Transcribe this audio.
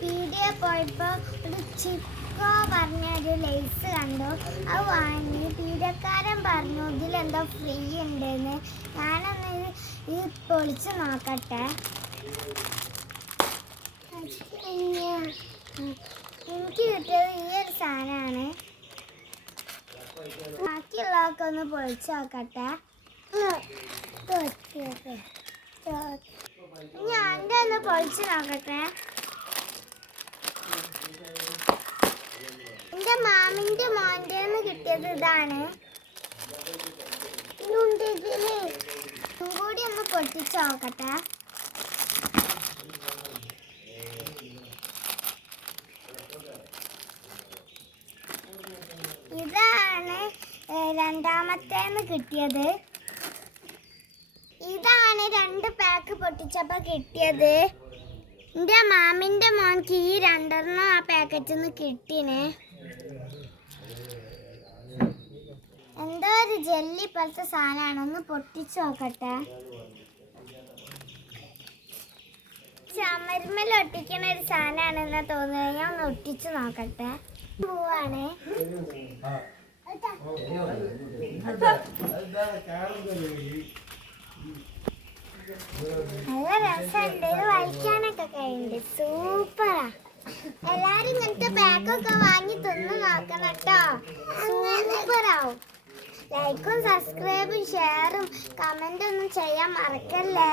പീടിയെ പോയപ്പോൾ ഒരു ചിക്കോ പറഞ്ഞൊരു ലേസ് കണ്ടു. അത് വാങ്ങി. പീഡിയക്കാരൻ പറഞ്ഞു ഇതിലെന്തോ ഫ്രീ ഉണ്ടെന്ന്. ഞാനൊന്ന് ഇത് പൊളിച്ച് നോക്കട്ടെ. എനിക്ക് കിട്ടിയത് ഈ ഒരു സാധനമാണ്. ബാക്കിയുള്ളതൊക്കെ ഒന്ന് പൊളിച്ച് നോക്കട്ടെ. ഞാൻ ഒന്ന് പൊളിച്ച് നോക്കട്ടെ. എൻ്റെ മാമിൻ്റെ മോൻ്റെ കിട്ടിയത് ഇതാണ്. കൂടി ഒന്ന് പൊട്ടിച്ച് നോക്കട്ടെ. ഇതാണ് രണ്ടാമത്തേന്ന് കിട്ടിയത്. ഇതാണ് 2 പാക്ക് പൊട്ടിച്ചപ്പോൾ കിട്ടിയത്. എൻ്റെ മാമിൻ്റെ മോൻക്ക് ഈ 2 ആ പാക്കറ്റിൽ നിന്ന് കിട്ടീനെ. എന്തോ ഒരു ജെല്ലി പോലത്തെ സാധനമാണ്. ഒന്ന് പൊട്ടിച്ച് നോക്കട്ടെ. ചമരുമ്മൽ ഒട്ടിക്കണ ഒരു സാധനമാണെന്നാ തോന്നുന്നത്. ഞാൻ ഒന്ന് ഒട്ടിച്ച് നോക്കട്ടെ. പൂവാണ്. നല്ല രസമുണ്ട്. ഇത് വലിക്കാനൊക്കെ കഴിയുന്നുണ്ട്. സൂപ്പറാ. എല്ലാരും ഇങ്ങനത്തെ പാക്കൊക്കെ വാങ്ങി തിന്ന് നോക്കണം കേട്ടോ. സൂപ്പറാവും. ലൈക്കും സബ്സ്ക്രൈബും ഷെയറും കമന്റും ഒന്നും ചെയ്യാൻ മറക്കല്ലേ.